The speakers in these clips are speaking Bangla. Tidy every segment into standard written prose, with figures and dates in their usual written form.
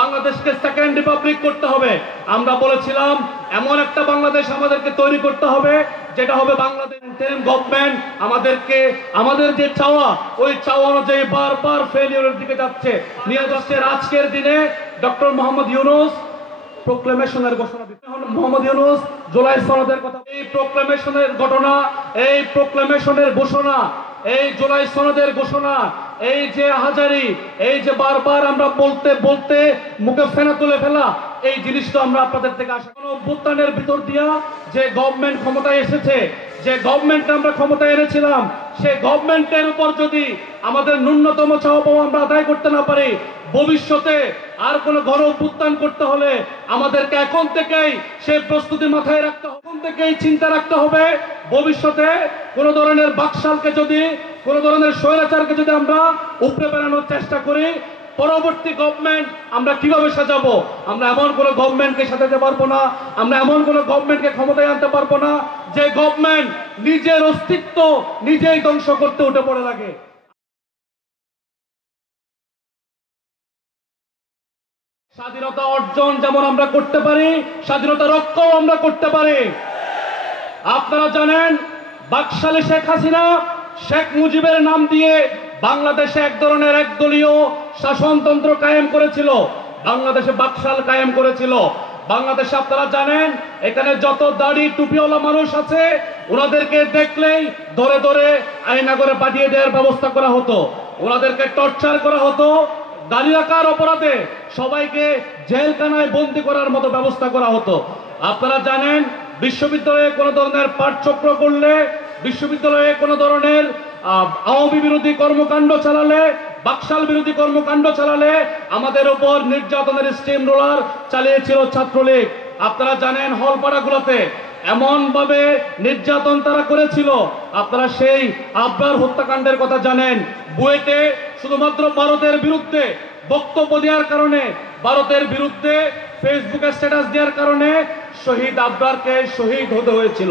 বাংলাদেশকে সেকেন্ড রিপাবলিক করতে হবে। আমরা বলেছিলাম এমন একটা বাংলাদেশ আমাদেরকে তৈরি করতে হবে যেটা হবে বাংলাদেশ ইন্টারিম গভর্নমেন্ট আমাদেরকে আমাদের যে চাওয়া ওই চাওয়া অনুযায়ী বারবার ফেলিওরের দিকে যাচ্ছে নিয়ে যাচ্ছে। আজকের দিনে ডক্টর মোহাম্মদ ইউনূস প্রোক্লেমেশনের ঘোষণা দিতে মোহাম্মদ ইউনূস জুলাই সনদের কথা, এই প্রোক্লেমেশনের ঘটনা, এই প্রোক্লেমেশনের ঘোষণা, এই জুলাই সনদের ঘোষণা, এই যে হাজারি, এই যে বারবার আমরা বলতে বলতে মুখে ফেনা তুলে ফেলা, এই জিনিসটা আমরা আপনাদের থেকে আশা করি। অভ্যুত্থানের ভিতর দিয়া যে গভর্নমেন্ট ক্ষমতায় এসেছে, যে গভর্নমেন্ট আমরা ক্ষমতায় এনেছিলাম, সেই গভর্নমেন্টের উপর যদি আমাদের ন্যূনতম চাওয়া পাওয়া আমরা আদায় করতে না পারি, ভবিষ্যতে আর কোনো গণ অভ্যুত্থান করতে হলে আমাদেরকে এখন থেকেই সেই প্রস্তুতি মাথায় রাখতে হবে, এখন থেকেই চিন্তা রাখতে হবে ভবিষ্যতে কোনো ধরনের বাকশালকে যদি, কোনো ধরনের স্বৈরাচারকে যদি আমরা উপড়ে বেড়ানোর চেষ্টা করি, পরবর্তী গভর্নমেন্ট আমরা কিভাবে সাজাবো? আমরা এমন কোনো গভর্নমেন্টকে সাজাতে পারবো না, আমরা এমন কোনো গভর্নমেন্টকে ক্ষমতায় আনতে পারবো না যে গভর্নমেন্ট নিজের অস্তিত্ব নিজেই ধ্বংস করতে উঠে পড়ে লাগে। স্বাধীনতা অর্জন যেমন আমরা করতে পারি, স্বাধীনতা রক্ষাও আমরা করতে পারি। আপনারা জানেন বাকশালী শেখ হাসিনা শেখ মুজিবের নাম দিয়ে বাংলাদেশে এক ধরনের একদলীয় শাসনতন্ত্র কায়েম করেছিল, বাংলাদেশে বাকশাল কায়েম করেছিল। বাংলাদেশে আপনারা জানেন এখানে যত দাড়ি টুপিওয়ালা মানুষ আছে ওনাদেরকে দেখলেই ধরে ধরে আয়না করে পাঠিয়ে দেওয়ার ব্যবস্থা করা হতো, ওনাদেরকে টর্চার করা হতো, দাড়ি রাখার অপরাধে সবাইকে জেলখানায় বন্দি করার মতো ব্যবস্থা করা হতো। আপনারা জানেন বিশ্ববিদ্যালয়ে কোনো ধরনের পাঠচক্র করলে, বিশ্ববিদ্যালয়ে কোনো ধরনের আওয়ামী বিরোধী কর্মকাণ্ড চালালে, বাকশাল বিরোধী কর্মকাণ্ড চালালে আমাদের উপর নির্যাতনের স্টিম রোলার চালিয়েছিল ছাত্রলীগ। আপনারা জানেন হলপাড়াগুলোতে এমন ভাবে নির্যাতন তারা করেছিল, আপনারা সেই আবরার হত্যাকাণ্ডের কথা জানেন। বুয়েটে শুধুমাত্র ভারতের বিরুদ্ধে বক্তব্য দেওয়ার কারণে, ভারতের বিরুদ্ধে ফেসবুকে স্ট্যাটাস দেওয়ার কারণে শহীদ আবরারকে শহীদ হতে হয়েছিল।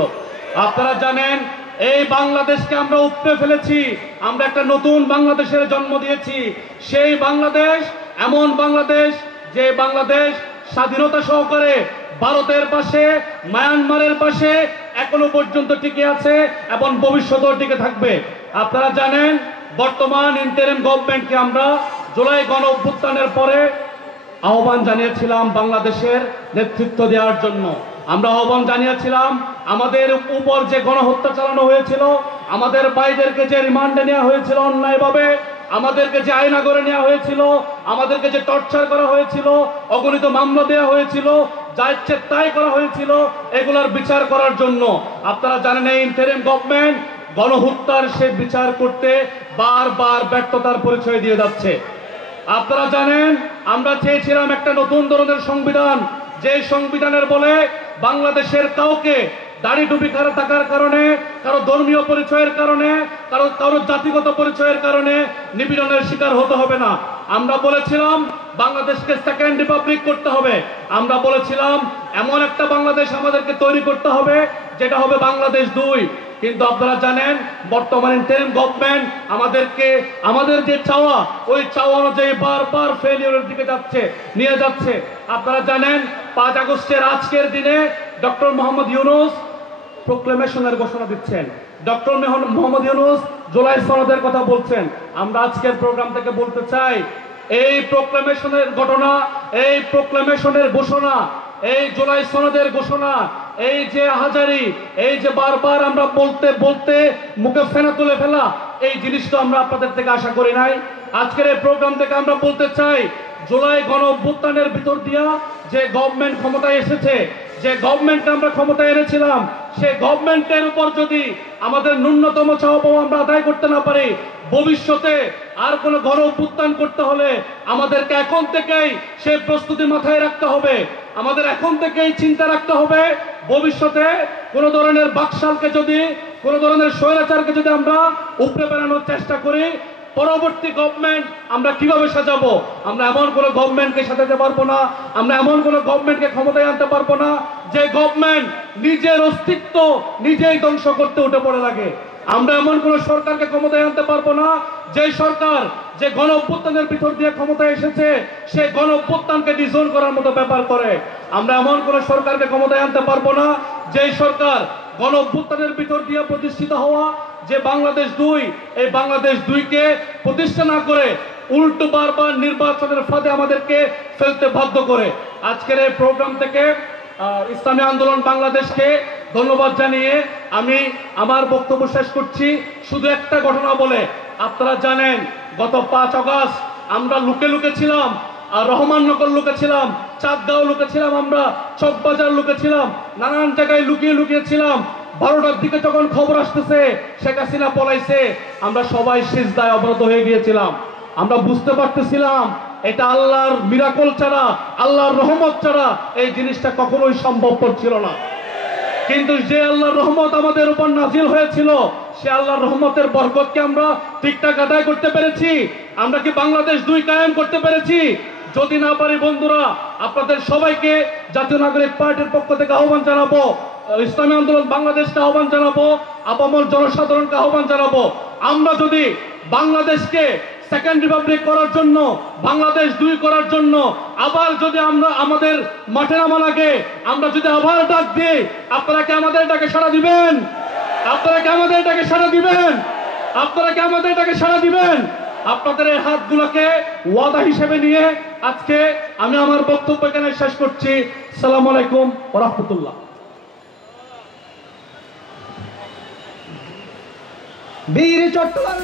আপনারা জানেন এই বাংলাদেশকে আমরা উপড়ে ফেলেছি, আমরা একটা নতুন বাংলাদেশের জন্ম দিয়েছি। সেই বাংলাদেশ এমন বাংলাদেশ যে বাংলাদেশ স্বাধীনতা সহকারে ভারতের পাশে, মায়ানমারের পাশে এখনো পর্যন্ত টিকে আছে এবং ভবিষ্যতেও টিকে থাকবে। আপনারা জানেন বর্তমান ইন্টারিম গভর্নমেন্টকে আমরা জুলাই গণ অভ্যুত্থানের পরে আহ্বান জানিয়েছিলাম বাংলাদেশের নেতৃত্ব দেওয়ার জন্য। আমরা আহ্বান জানিয়েছিলাম আমাদের উপর যে গণহত্যা চালানো হয়েছিল, আমাদের ভাইদেরকে যে রিমান্ডে নেওয়া হয়েছিল অন্যায়ভাবে, আমাদেরকে যে আয়না করে নেওয়া হয়েছিল, আমাদেরকে যে টর্চার করা হয়েছিল, অগণিত মামলা দেওয়া হয়েছিল, যা ইচ্ছে তাই করা হয়েছিল, এগুলোর বিচার করার জন্য। আপনারা জানেন এই ইন্টারিম গভর্নমেন্ট গণহত্যার সে বিচার করতে বারবার ব্যর্থতার পরিচয় দিয়ে যাচ্ছে। আপনারা জানেন আমরা চেয়েছিলাম একটা নতুন ধরনের সংবিধান, যে সংবিধানের বলে বাংলাদেশের কাউকে দাড়ি টুপি থাকার কারণে, কারো ধর্মীয় পরিচয়ের কারণে, কারো জাতিগত পরিচয়ের কারণে নিপীড়নের শিকার হতে হবে না। আমরা বলেছিলাম বাংলাদেশকে সেকেন্ড রিপাবলিক করতে হবে। আমরা বলেছিলাম এমন একটা বাংলাদেশ আমাদেরকে তৈরি করতে হবে যেটা হবে বাংলাদেশ 2। কিন্তু আপনারা জানেন বর্তমান ইন্টারিম গভর্নমেন্ট আমাদেরকে আমাদের যে চাওয়া ওই চাওয়া অনুযায়ী বারবার ফেলিওরের দিকে নিয়ে যাচ্ছে। আপনারা জানেন 5 আগস্টের আজকের দিনে ডক্টর মোহাম্মদ ইউনূস প্রোক্লেমেশনের ঘোষণা দিচ্ছেন, ডক্টর মোহাম্মদ ইউনূস জুলাই সনদের কথা বলছেন। আমরা আজকের প্রোগ্রাম থেকে বলতে চাই এই প্রোক্লেমেশনের ঘটনা, এই প্রোক্লেমেশনের ঘোষণা, এই জুলাই সনদের ঘোষণা, এই যে হাজারি, এই যে বারবার আমরা বলতে বলতে মুখে ফেনা তুলে ফেলা, এই জিনিসটা আমরা আপনাদের থেকে আশা করি নাই। আজকের এই প্রোগ্রাম থেকে আমরা বলতে চাই জুলাই গণ অভ্যুত্থানের ভিতর দিয়া যে গভর্নমেন্ট ক্ষমতায় এসেছে, যে গভর্নমেন্ট আমরা ক্ষমতায় এনেছিলাম, সেই গভর্নমেন্টের উপর যদি আমাদের ন্যূনতম চাওয়া পাওয়া আমরা আদায় করতে না পারি, ভবিষ্যতে আর কোনো গণ অভ্যুত্থান করতে হলে আমাদেরকে এখন থেকেই সেই প্রস্তুতি মাথায় রাখতে হবে, আমাদের এখন থেকেই চিন্তা রাখতে হবে ভবিষ্যতে কোনো ধরনের বাকশালকে যদি, কোনো ধরনের স্বৈরাচারকে যদি আমরা উপড়ে বেড়ানোর চেষ্টা করি, পরবর্তী গভর্নমেন্ট আমরা কিভাবে সাজাবো? আমরা এমন কোনো গভর্নমেন্টকে সাজাতে পারবো না, আমরা এমন কোনো গভর্নমেন্টকে ক্ষমতায় আনতে পারবো না যে গভর্নমেন্ট নিজের অস্তিত্ব নিজেই ধ্বংস করতে উঠে পড়ে লাগে। আমরা এমন কোনো সরকারকে ক্ষমতায় আনতে পারবো না যে সরকার যে গণ অভ্যুত্থানের ভিতর দিয়ে ক্ষমতায় এসেছে সে গণ অভ্যুত্থানকে ডিসোন করার মতো ব্যাপার করে। আমরা এমন কোন সরকারকে ক্ষমতায় আনতে পারবো না যে সরকার গণ অভ্যুত্থানের ভিতর দিয়ে প্রতিষ্ঠিত হওয়া যে বাংলাদেশ 2, এই বাংলাদেশ 2-কে প্রতিষ্ঠা না করে উল্টো বারবার নির্বাচনের ফাঁদে আমাদেরকে ফেলতে বাধ্য করে। আজকের এই প্রোগ্রাম থেকে ইসলামী আন্দোলন বাংলাদেশকে ধন্যবাদ জানিয়ে আমি আমার বক্তব্য শেষ করছি শুধু একটা ঘটনা বলে। আপনারা জানেন গত 5 আগস্ট আমরা লুকে লুকে ছিলাম, আর রহমাননগর লুকে ছিলাম, চাঁদগাঁও লুকে ছিলাম, আমরা চকবাজার লুকে ছিলাম, নানান জায়গায় লুকিয়ে লুকিয়ে ছিলাম। 12টার দিকে যখন খবর আসতেছে শেখ হাসিনা পলাইছে, আমরা সবাই সিজদায় অবনত হয়ে গিয়েছিলাম। আমরা বুঝতে পারতেছিলাম এটা আল্লাহর মিরাকল ছাড়া, আল্লাহর রহমত ছাড়া এই জিনিসটা কখনোই সম্ভবপর ছিল না। কিন্তু যে আল্লাহর রহমত আমাদের উপর নাজিল হয়েছিল, সে আল্লাহর রহমতের বরকতকে আমরা ঠিকঠাক আদায় করতে পেরেছি? আমরা কি বাংলাদেশ 2 কায়েম করতে পেরেছি? যদি না পারি বন্ধুরা, আপনাদের সবাইকে জাতীয় নাগরিক পার্টির পক্ষ থেকে আহ্বান জানাবো, ইসলামী আন্দোলন বাংলাদেশকে আহ্বান জানাবো, আপামর জনসাধারণকে আহ্বান জানাবো, আমরা যদি বাংলাদেশকে সেকেন্ড রিপাবলিক করার জন্য, বাংলাদেশ 2 করার জন্য আবার যদি আমরা আমাদের মাঠে নামা লাগে, আমরা যদি আবার ডাক দিই, আপনারা কি আমাদের ডাকে সাড়া দিবেন? আপনারা কি আমাদের ডাকে সাড়া দিবেন? আপনারা কি আমাদের ডাকে সাড়া দিবেন? আপনাদের এই হাতগুলোকে ওয়াদা হিসেবে নিয়ে আজকে আমি আমার বক্তব্য এখানে শেষ করছি। আসসালামু আলাইকুম ওয়া রাহমাতুল্লাহ। বীর চট্টগ্রাম